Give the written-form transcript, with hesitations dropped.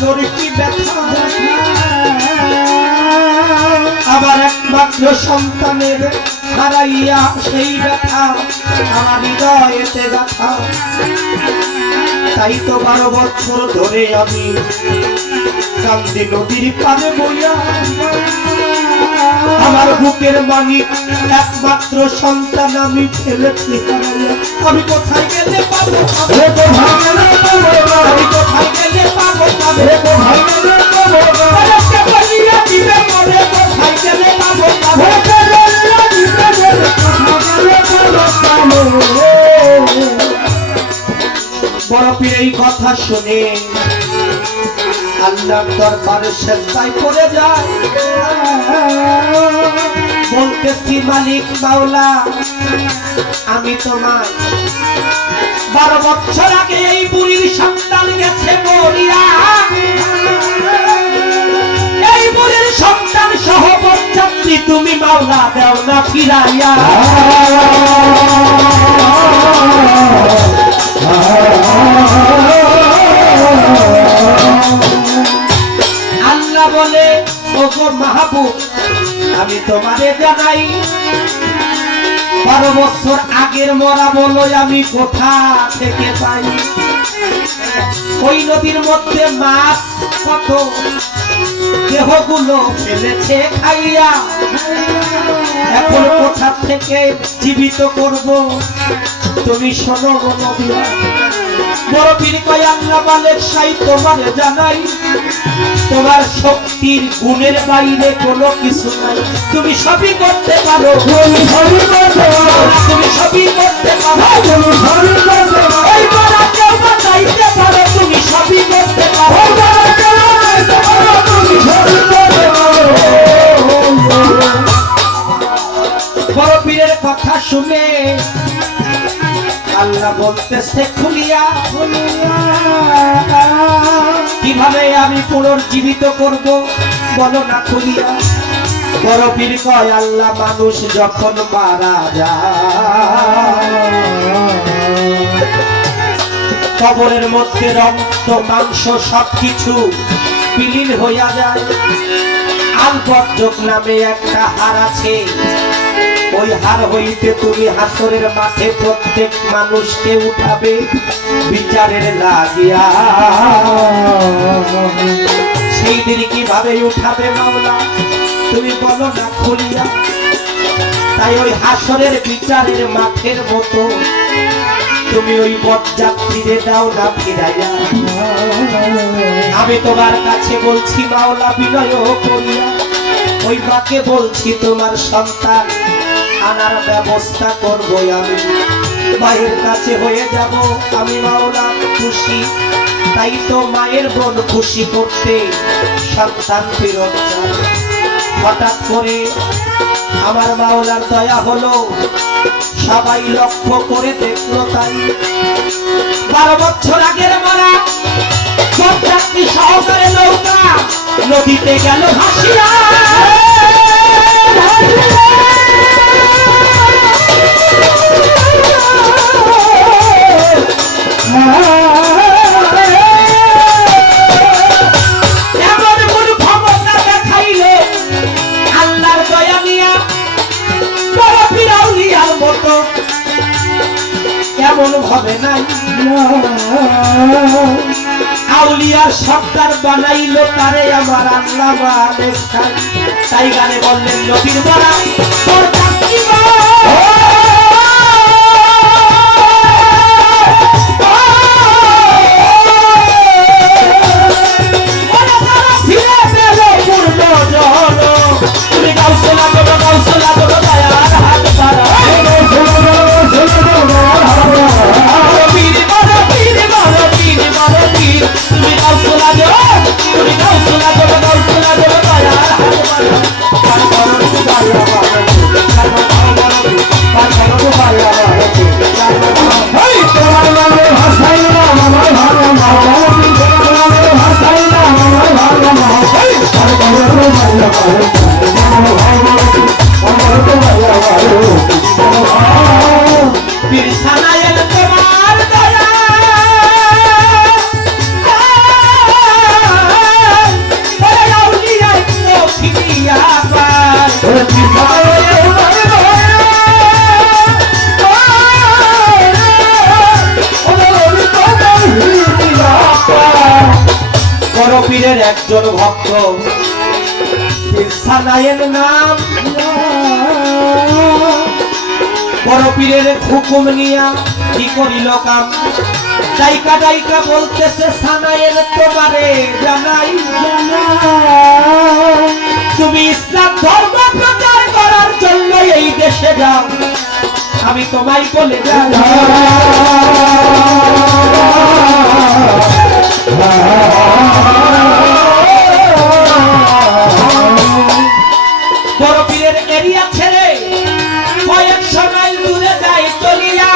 হারানোর কি ব্যথা, আবার একমাত্র সন্তানের হারাইয়া সেই ব্যথা আমার হৃদয়েতে ব্যথা। তাই তো 12 বছর ধরে আমি কান্দি নদীর পারে বইয়া, আমার বুকের মানিক একমাত্র সন্তান আমি ফেলেছি হারাইয়া। আমি কোথায় গেলে পাবো, আমি কোথায় গেলে পাবো, আমি কোথায় গেলে পাবো, আমি কোথায় গেলে পাবো, আজকে বলিয়া দিবে মরে, কোথায় গেলে পাবো, আমি বলিয়া দিবে মরে, কোথায় গেলে পাবো। বড় পীর এই কথা শুনে আল্লাহর দরবারে সেজদায় পড়ে যায়, বলতেছি মালিক মাওলা, আমি তোমার 12 বছর আগে এই বুড়ির সন্তান গেছে মরিয়া, এই বুড়ির সন্তান সহ বরযাত্রী তুমি মাওলা দেও না ফিরাইয়া। আল্লাহ বলে, ওগো মাহবুব, আমি তোমারে জানাই 12 বছর আগের মরা বলো আমি কোথা থেকে পাই। ওই নদীর মধ্যে মাছ কত দেহগুলো ফেলেছে খাইয়া, এখন কোথা থেকে জীবিত করব তুমি শোনো গো নবী। বড় পীর কয়, আল্লাহ মালিক সাই তোমারে জানাই, তোমার শক্তির গুণের বাইরে কোনো কিছু নাই, তুমি সবই করতে পারো, তুমি সবই করতে পারো, তুমি সবই করতে পারো, তুমি সবই করতে পারো, ওই বড় কেউ বাঁচাইতে পারো, তুমি সবই করতে পারো, বড় কেউ বাঁচাইতে পারো, তুমি সবই করতে পারো। বড় পীরের কথা শুনে আল্লাহ বলতেছে, খুলিয়া কিভাবে আমি পুনর্জীবিত করব বলো না খুলিয়া। বড় পীর কয়, আল্লাহ মানুষ যখন মারা যায় কবরের মধ্যে রক্ত মাংস সবকিছু বিলীন হইয়া যায়, আলবর্জক নামে একটা হার আছে, ওই হার হইতে তুমি হাসরের মাঠে প্রত্যেক মানুষকে উঠাবে বিচারের লাগিয়া। সেই দিন কিভাবে উঠাবে মাওলা তুমি বলো না খুলিয়া। তাই ওই হাসরের বিচারের মাঠের মতো তুমি ওই বরযাত্রীরে দাও না ফিরাইয়া। আমি তোমার কাছে বলছি মাওলা বিনয় করিয়া, ওই মাকে বলছি তোমার সন্তান আনার ব্যবস্থা করবো, আমি মায়ের কাছে হয়ে যাব আমি মাওলা খুশি। তাই তো মায়ের বোন খুশি করতে সন্তান ফেরত যায়। হঠাৎ করে আমার মাওলার দয়া হলো, সবাই লক্ষ্য করে দেখলো, তাই 12 বছর আগের মারা বরযাত্রী সহকারে নৌকা নদীতে গেল ভাসিয়া। এমন মূর্খতা দেখাইলে আল্লাহর দয়া নিয়া বড় পীর আউলিয়ার মতো এমন ভাবে নাই, আউলিয়ার সর্দার বানাইলো তারে আমার আল্লাহ মালিক। তাই গানে বললেন, নবীর বড়া তুমি গাউসলা বলো, গাউসলা বলো দয়ার হাত পারা, পীর বড় পীর বড় পীর বড় পীর, তুমি গাউসলা দো, তুমি গাউসলা বলো, গাউসলা বলো দয়ার হাত পারা। পার করো দয়া পার করো দয়া, হেই তোমার নামে ভাষাই না আমার ভালো না, তোমার নামে ভাষাই না আমার ভালো না, হেই পার করো দয়া পীর সানায়েল তোমার দয়া পীরের একজন ভক্ত পীর সানায়ের নাম বড় পীরের হুকুম নিয়া কি করিল কাম ডাইকা ডাইকা বলতেছে সানায়ের তোমারে জানাই তুমি ইসলাম ধর্ম প্রচার করার জন্য এই দেশে যাও আমি তোমায় বলে যাই বড় পীরের এরিয়া